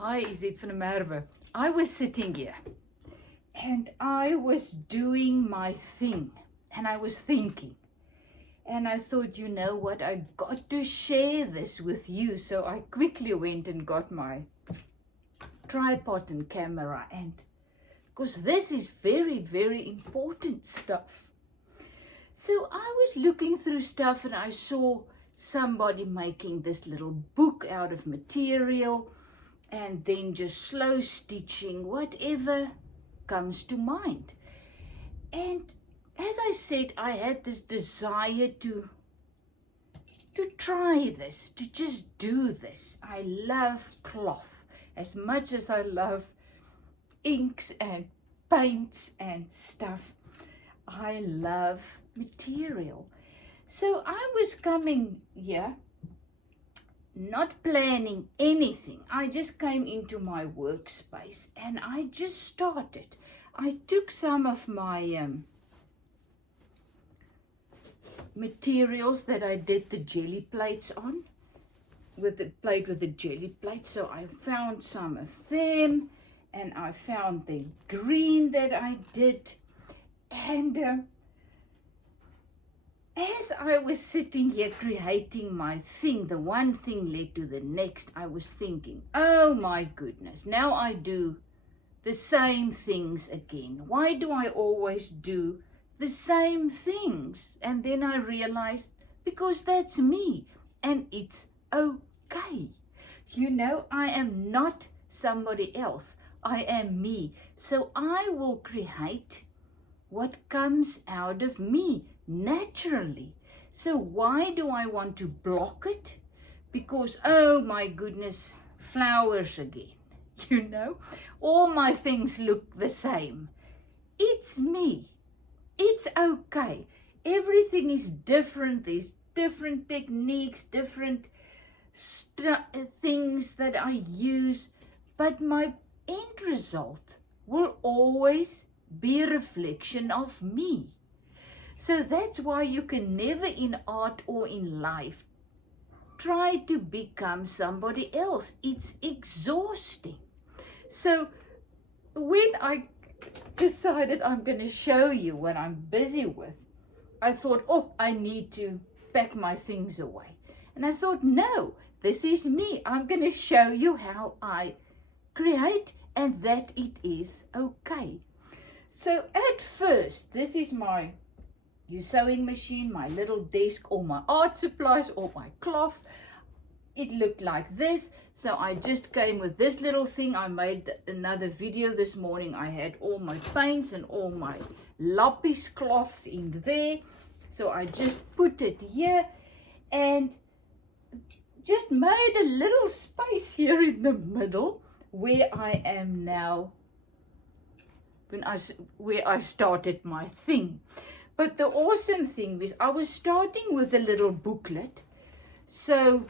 Hi, Izet van der Merwe. I was sitting here and I was doing my thing and I was thinking. And I thought, you know what, I got to share this with you. So I quickly went and got my tripod and camera, and because this is very, very important stuff. So I was looking through stuff and I saw somebody making this little book out of material and then just slow stitching whatever comes to mind. And as I said, I had this desire to try this, to just do this. I love cloth as much as I love inks and paints and stuff. I love material. So I was coming here, not planning anything. I just came into my workspace and I just started. I took some of my materials that I did the jelly plates on, with the plate with the jelly plate. So I found some of them and I found the green that I did. And as I was sitting here creating my thing, the one thing led to the next. I was thinking, oh my goodness, now I do the same things again. Why do I always do the same things? And then I realized, because that's me and it's okay. You know, I am not somebody else. I am me. So I will create what comes out of me naturally. So why do I want to block it? Because, oh my goodness, flowers again. You know, all my things look the same. It's me. It's okay. Everything is different. There's different techniques, different things that I use, but my end result will always be a reflection of me. So that's why you can never in art or in life try to become somebody else. It's exhausting. So when I decided I'm going to show you what I'm busy with, I thought, oh, I need to pack my things away. And I thought, no, this is me. I'm going to show you how I create and that it is okay. So at first, this is my sewing machine, my little desk, all my art supplies, all my cloths. It looked like this. So I just came with this little thing. I made another video this morning. I had all my paints and all my lapis cloths in there. So I just put it here and just made a little space here in the middle where I am now, where I started my thing. But the awesome thing is I was starting with a little booklet. So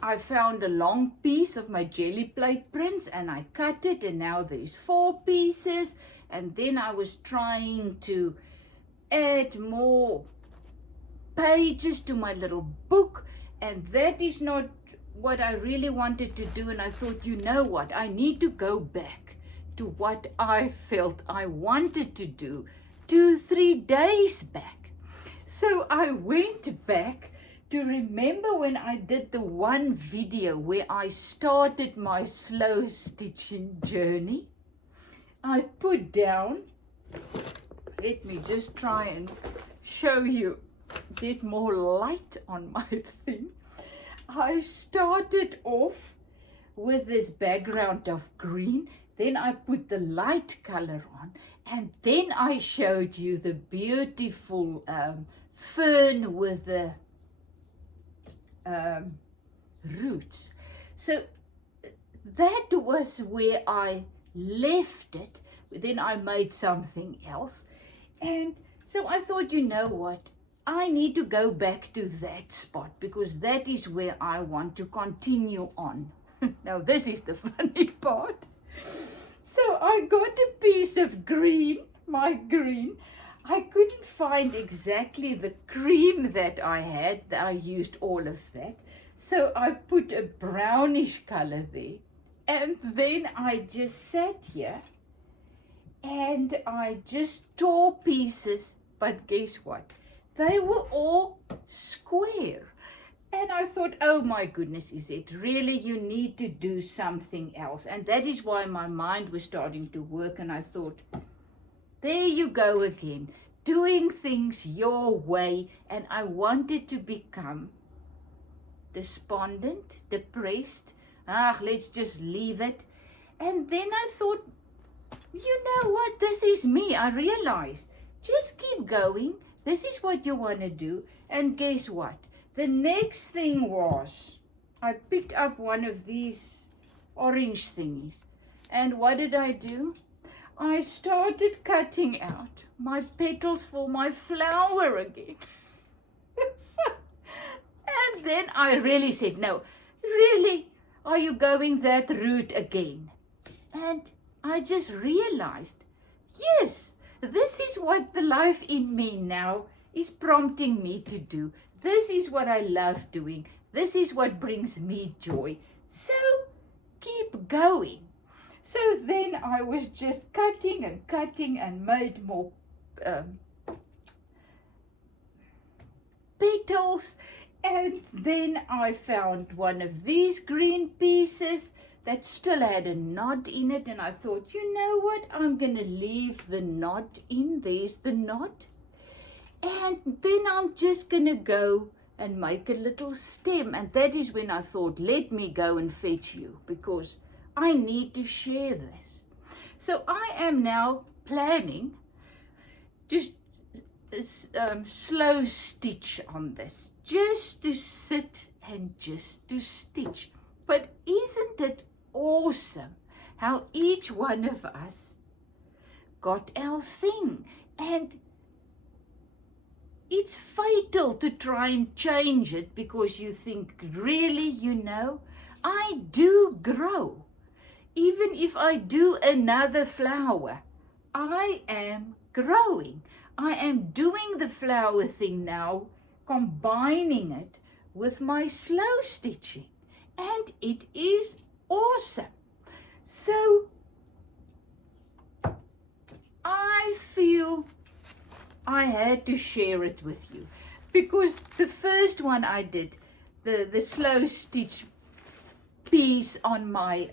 I found a long piece of my jelly plate prints and I cut it, and now there's 4 pieces. And then I was trying to add more pages to my little book, and that is not what I really wanted to do. And I thought, you know what, I need to go back to what I felt I wanted to do 2-3 days back. So I went back to remember when I did the one video where I started my slow stitching journey. I put down, let me just try and show you, get more light on my thing. I started off with this background of green, then I put the light color on, and then I showed you the beautiful fern with the roots. So that was where I left it. Then I made something else. And so I thought, you know what, I need to go back to that spot because that is where I want to continue on. Now this is the funny part. So I got a piece of green, my green. I couldn't find exactly the cream that I had. I used all of that. So I put a brownish color there. And then I just sat here and I just tore pieces, but guess what? They were all square. And I thought, oh my goodness, Izette, really you need to do something else. And that is why my mind was starting to work, and I thought, there you go again, doing things your way. And I wanted to become despondent, depressed. Let's just leave it. And then I thought, you know what, this is me. I realized, just keep going. This is what you want to do. And guess what? The next thing was, I picked up one of these orange thingies. And what did I do? I started cutting out my petals for my flower again. And then I really said, no, really, are you going that route again? And I just realized, yes, this is what the life in me now is prompting me to do. This is what I love doing. This is what brings me joy. So keep going. So then I was just cutting and made more petals. And then I found one of these green pieces that still had a knot in it. And I thought, you know what? I'm going to leave the knot in. There's the knot. And then I'm just going to go and make a little stem. And that is when I thought, let me go and fetch you, because I need to share this. So I am now planning just slow stitch on this, just to sit and just to stitch. But isn't it awesome how each one of us got our thing? And it's fatal to try and change it, because you think, really, you know, I do grow. Even if I do another flower, I am growing. I am doing the flower thing now, combining it with my slow stitching. And it is awesome. So I feel I had to share it with you, because the first one I did, the slow stitch piece on my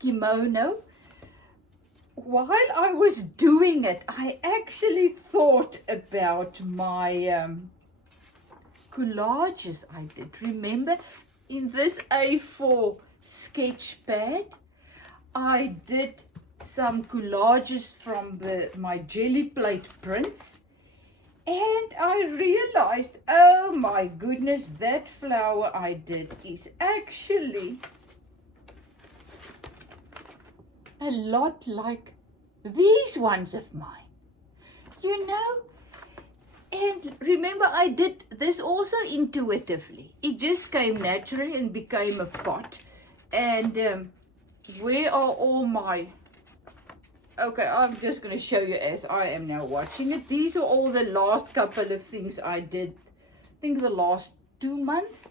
kimono, while I was doing it, I actually thought about my collages I did. Remember, in this A4 sketch pad, I did some collages from my jelly plate prints, and I realized, oh my goodness, that flower I did is actually a lot like these ones of mine, you know. And remember, I did this also intuitively. It just came naturally and became a pot. And where are all my... Okay, I'm just going to show you as I am now watching it. These are all the last couple of things I did, I think the last 2 months.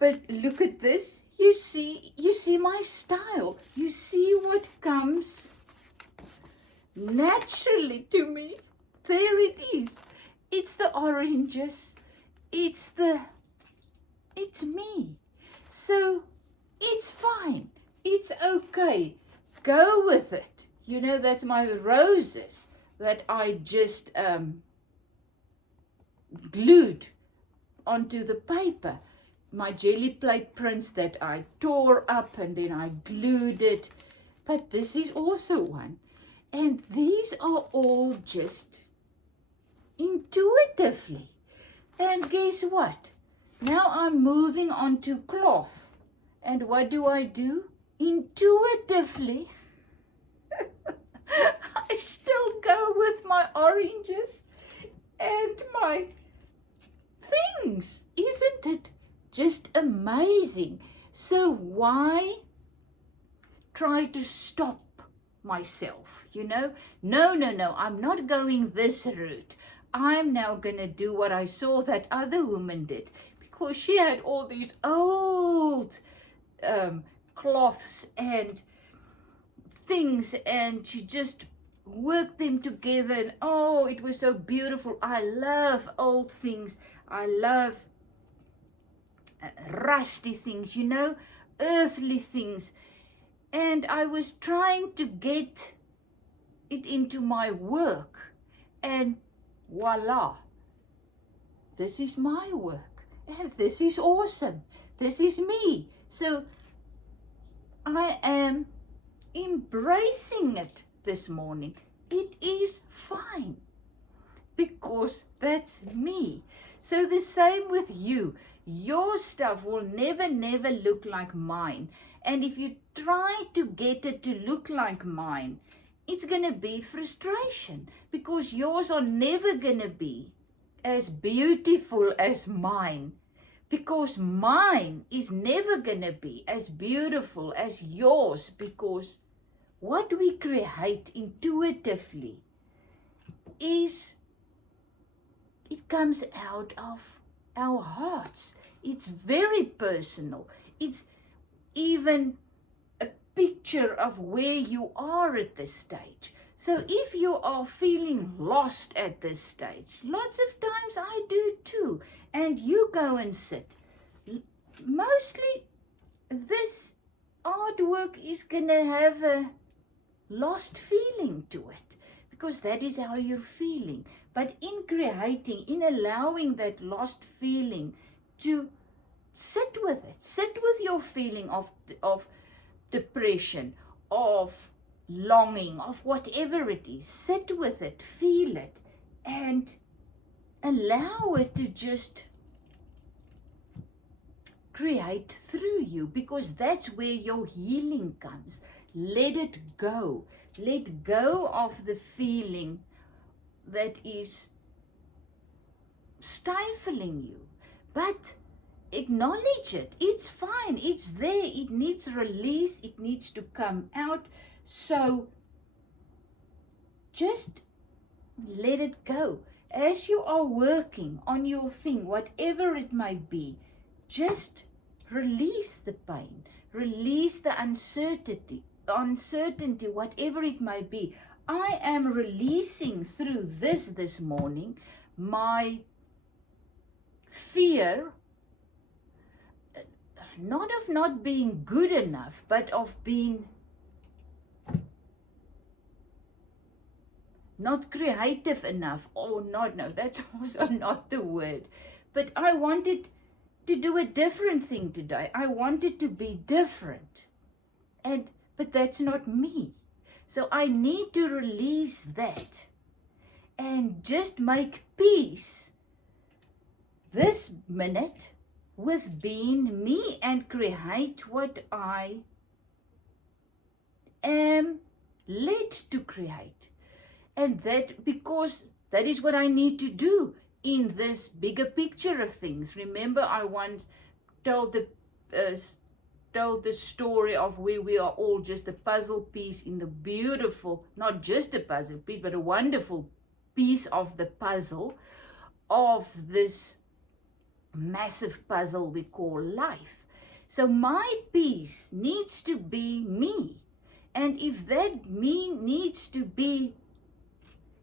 But look at this. You see my style. You see what comes naturally to me. There it is. It's the oranges. It's me. So it's fine. It's okay. Go with it. You know, that's my roses that I just glued onto the paper. My jelly plate prints that I tore up and then I glued it. But this is also one. And these are all just intuitively. And guess what? Now I'm moving on to cloth. And what do? Intuitively, I still go with my oranges and my things. Isn't it just amazing? So why try to stop myself, you know? No, I'm not going this route. I'm now going to do what I saw that other woman did, because she had all these old cloths and things, and she just worked them together, and oh, it was so beautiful. I love old things. I love rusty things, you know, earthly things. And I was trying to get it into my work, and voila, this is my work, and this is awesome. This is me. So I am embracing it this morning. It is fine because that's me. So the same with you. Your stuff will never look like mine. And if you try to get it to look like mine, it's going to be frustration, because yours are never going to be as beautiful as mine, because mine is never going to be as beautiful as yours, because what we create intuitively is, it comes out of our hearts. It's very personal. It's even a picture of where you are at this stage. So if you are feeling lost at this stage, lots of times I do too, and you go and sit. Mostly this artwork is going to have a lost feeling to it, because that is how you're feeling. But in creating, in allowing that lost feeling to sit with it, sit with your feeling of depression, of longing, of whatever it is, sit with it, feel it, and allow it to just create through you, because that's where your healing comes. Let it go. Let go of the feeling that is stifling you, but acknowledge it. It's fine. It's there. It needs release. It needs to come out. So just let it go. As you are working on your thing, whatever it might be, just release the pain, release the uncertainty, whatever it might be. I am releasing through this morning my fear, not of not being good enough, but of being not creative enough, or not, no, that's also not the word. But I wanted to do a different thing today. I wanted to be different. But that's not me. So I need to release that and just make peace this minute with being me and create what I am led to create. And that, because that is what I need to do in this bigger picture of things. Remember, I once told the story of where we are all just a puzzle piece in the beautiful, not just a puzzle piece, but a wonderful piece of the puzzle of this massive puzzle we call life. So my piece needs to be me. And if that me needs to be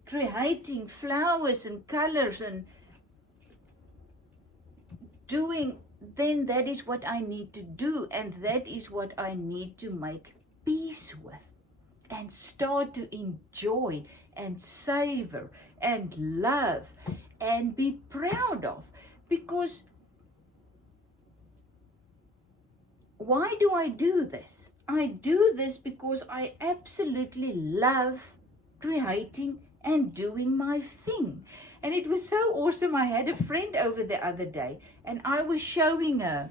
creating flowers and colors and doing, then that is what I need to do, and that is what I need to make peace with and start to enjoy and savor and love and be proud of. Because why do I do this? I do this because I absolutely love creating and doing my thing. And it was so awesome. I had a friend over the other day, and I was showing her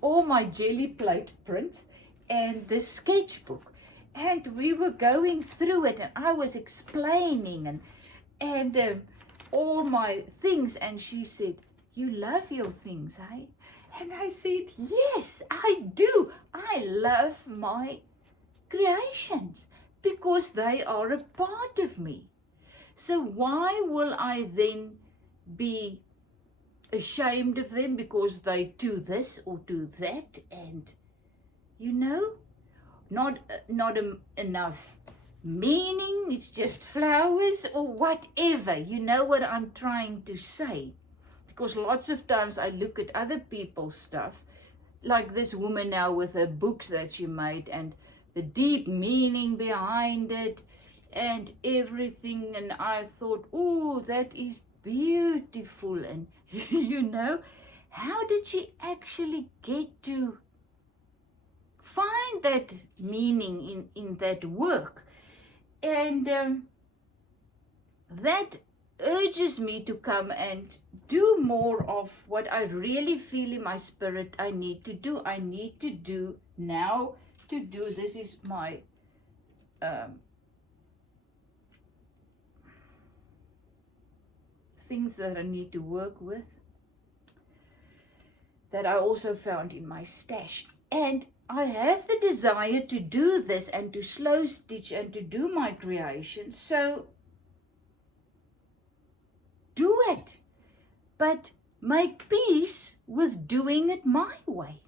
all my jelly plate prints and the sketchbook. And we were going through it, and I was explaining and all my things. And she said, "You love your things, eh?" And I said, "Yes, I do. I love my creations because they are a part of me. So why will I then be ashamed of them because they do this or do that, and you know, not enough meaning, it's just flowers or whatever. You know what I'm trying to say? Because lots of times I look at other people's stuff, like this woman now with her books that she made and the deep meaning behind it and everything, and I thought, oh, that is beautiful. And you know, how did she actually get to find that meaning in that work? And that urges me to come and do more of what I really feel in my spirit I need to do. I need to do now to do. This is my things that I need to work with, that I also found in my stash. And I have the desire to do this and to slow stitch and to do my creation. So do it, but make peace with doing it my way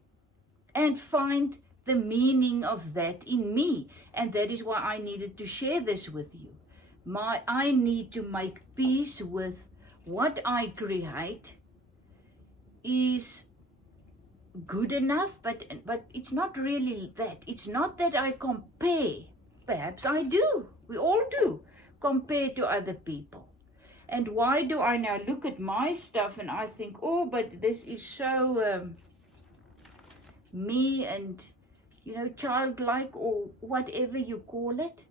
and find the meaning of that in me. And that is why I needed to share this with you. I need to make peace with what I create is good enough, but it's not really that. It's not that I compare. Perhaps I do. We all do compare to other people. And why do I now look at my stuff and I think, oh, but this is so me and, you know, childlike or whatever you call it?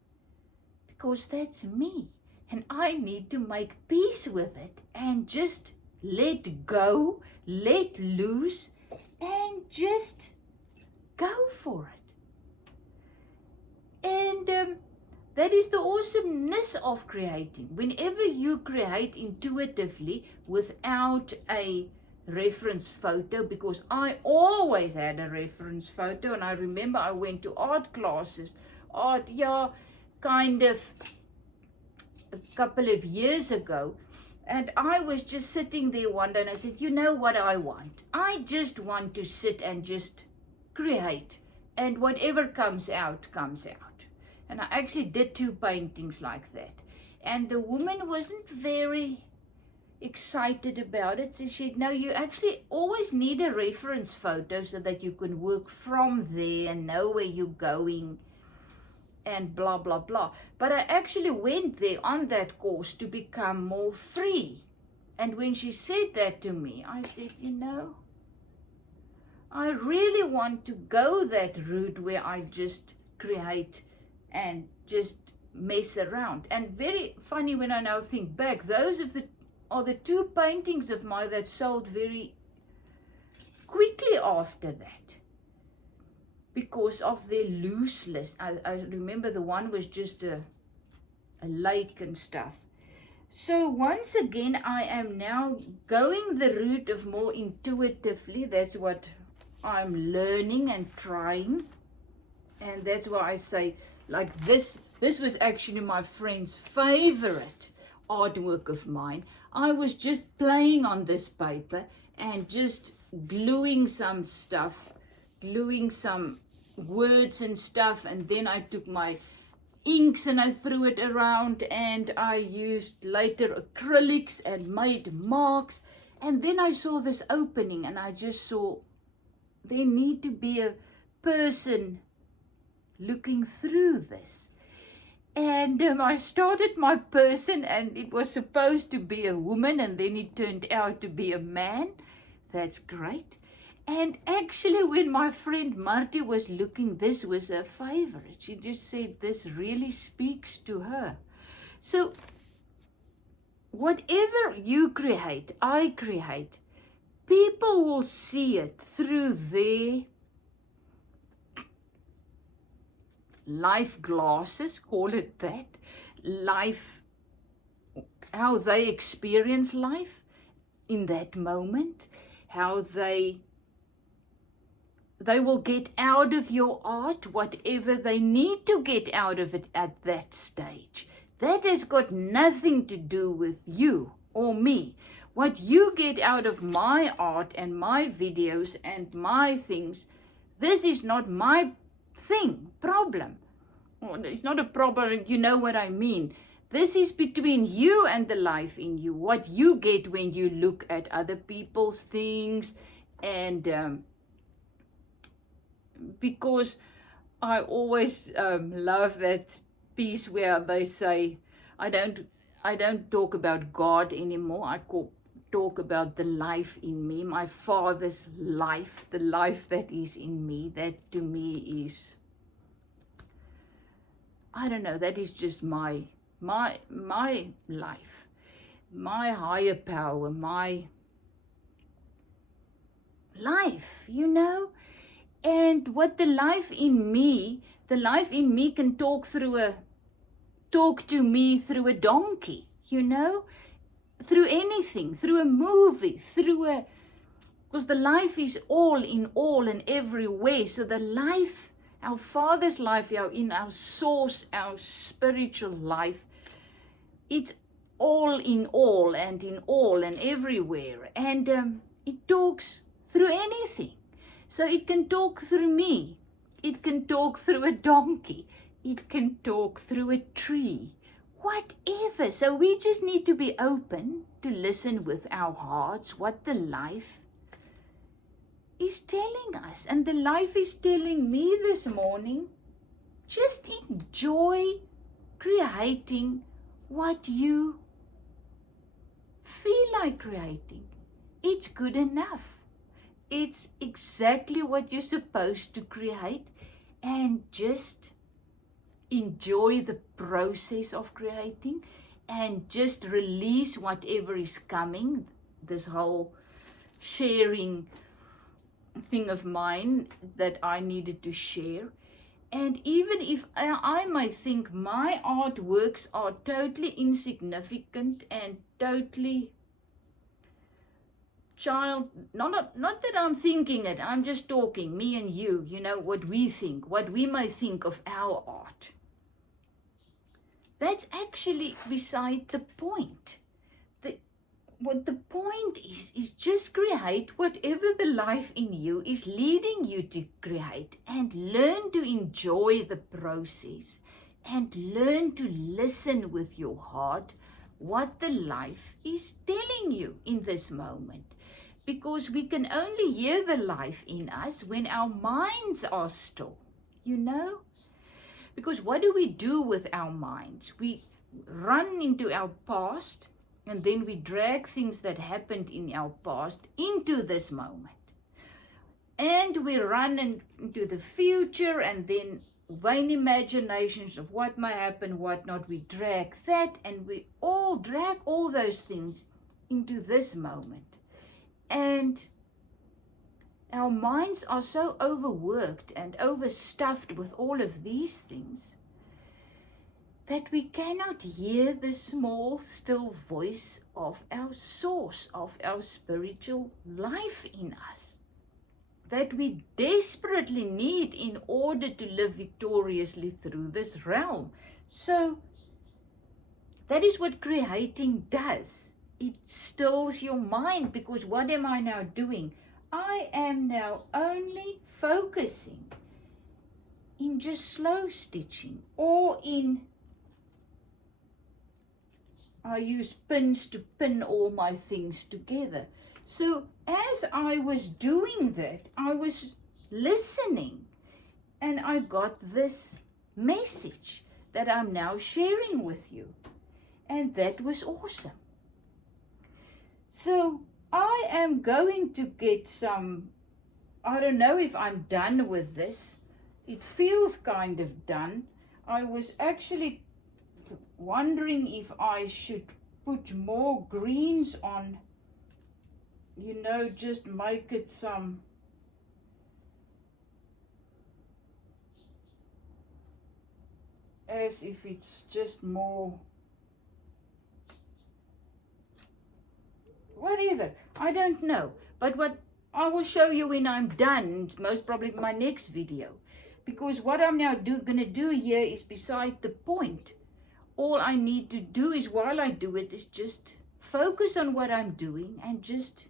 Because that's me. And I need to make peace with it and just let go, let loose, and just go for it. And that is the awesomeness of creating. Whenever you create intuitively without a reference photo, because I always had a reference photo, and I remember I went to art classes, kind of a couple of years ago, and I was just sitting there one day and I said, you know what I want? I just want to sit and just create, and whatever comes out, comes out. And I actually did 2 paintings like that. And the woman wasn't very excited about it. So she said, no, you actually always need a reference photo so that you can work from there and know where you're going and blah, blah, blah. But I actually went there on that course to become more free. And when she said that to me, I said, you know, I really want to go that route where I just create and just mess around. And very funny when I now think back, those are the 2 paintings of mine that sold very quickly after that because of their looseness. I remember the one was just a lake and stuff. So once again, I am now going the route of more intuitively. That's what I'm learning and trying. And that's why I say, like this was actually my friend's favorite artwork of mine. I was just playing on this paper and just gluing some stuff, gluing some words and stuff, and then I took my inks and I threw it around, and I used later acrylics and made marks. And then I saw this opening and I just saw there need to be a person looking through this. And I started my person, and it was supposed to be a woman, and then it turned out to be a man. That's great. And actually, when my friend Marty was looking, this was her favorite. She just said this really speaks to her. So whatever you create, I create, people will see it through their life glasses, call it that, life, how they experience life in that moment, how they will get out of your art whatever they need to get out of it at that stage. That has got nothing to do with you or me. what you get out of my art and my videos and my things, this is not my problem. Well, it's not a problem, you know what I mean. This is between you and the life in you, what you get when you look at other people's things. And because I always love that piece where they say, I don't talk about God anymore. I talk about the life in me, my Father's life, the life that is in me. That to me is, I don't know, that is just my life, my higher power, my life, you know. And what the life in me can talk to me through a donkey, you know, through anything, through a movie, because the life is all in everywhere. So the life, our Father's life, in our source, our spiritual life, it's all and everywhere. And it talks through anything. So it can talk through me. It can talk through a donkey. It can talk through a tree. Whatever. So we just need to be open to listen with our hearts what the life is telling us. And the life is telling me this morning, just enjoy creating what you feel like creating. It's good enough. It's exactly what you're supposed to create, and just enjoy the process of creating and just release whatever is coming. This whole sharing thing of mine that I needed to share. And even if I might think my artworks are totally insignificant and totally not that I'm thinking it, I'm just talking, me and you, you know, what we might think of our art. That's actually beside the point. What the point is just create whatever the life in you is leading you to create, and learn to enjoy the process, and learn to listen with your heart what the life is telling you in this moment. Because we can only hear the life in us when our minds are still, you know? Because what do we do with our minds? We run into our past, and then we drag things that happened in our past into this moment. And we run into the future, and then vain imaginations of what might happen, what not. We drag that, and we all drag all those things into this moment. And our minds are so overworked and overstuffed with all of these things that we cannot hear the small, still voice of our source, of our spiritual life in us, that we desperately need in order to live victoriously through this realm. So that is what creating does. It stills your mind, because what am I now doing? I am now only focusing in just slow stitching, or I use pins to pin all my things together. So as I was doing that, I was listening, and I got this message that I'm now sharing with you. And that was awesome. So I am going to get some, I don't know if I'm done with this. It feels kind of done. I was actually wondering if I should put more greens on, you know, just make it some, as if it's just more, whatever, I don't know. But what I will show you when I'm done, most probably my next video. Because what I'm now gonna do here is beside the point. All I need to do is, while I do it, is just focus on what I'm doing and just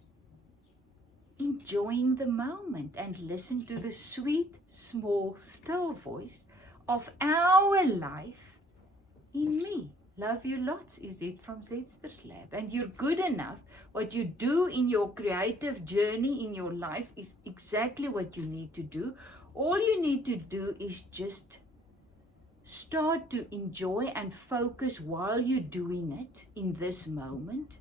enjoying the moment and listen to the sweet, small, still voice of our life in me. Love you lots, is it from Zetster's Lab. And you're good enough. What you do in your creative journey in your life is exactly what you need to do. All you need to do is just start to enjoy and focus while you're doing it in this moment.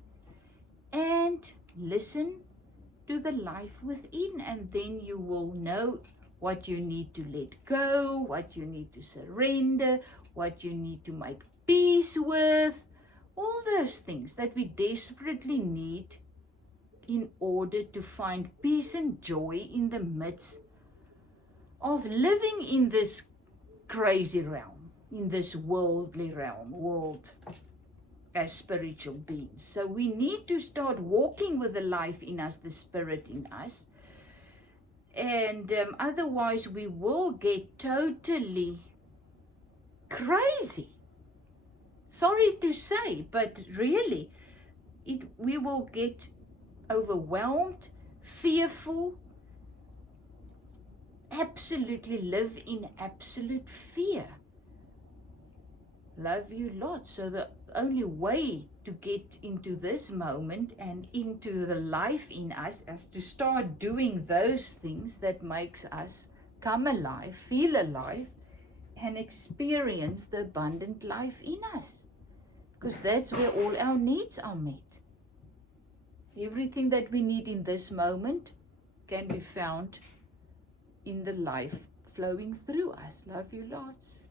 And listen to the life within, and then you will know what you need to let go, what you need to surrender, what you need to make peace with, all those things that we desperately need in order to find peace and joy in the midst of living in this crazy realm, in this worldly realm, world as spiritual beings. So we need to start walking with the life in us, the spirit in us. And otherwise we will get totally crazy. Sorry to say, but really, we will get overwhelmed, fearful, absolutely live in absolute fear. Love you lots. So the only way to get into this moment and into the life in us is to start doing those things that makes us come alive, feel alive, and experience the abundant life in us. Because that's where all our needs are met. Everything that we need in this moment can be found in the life flowing through us. Love you lots.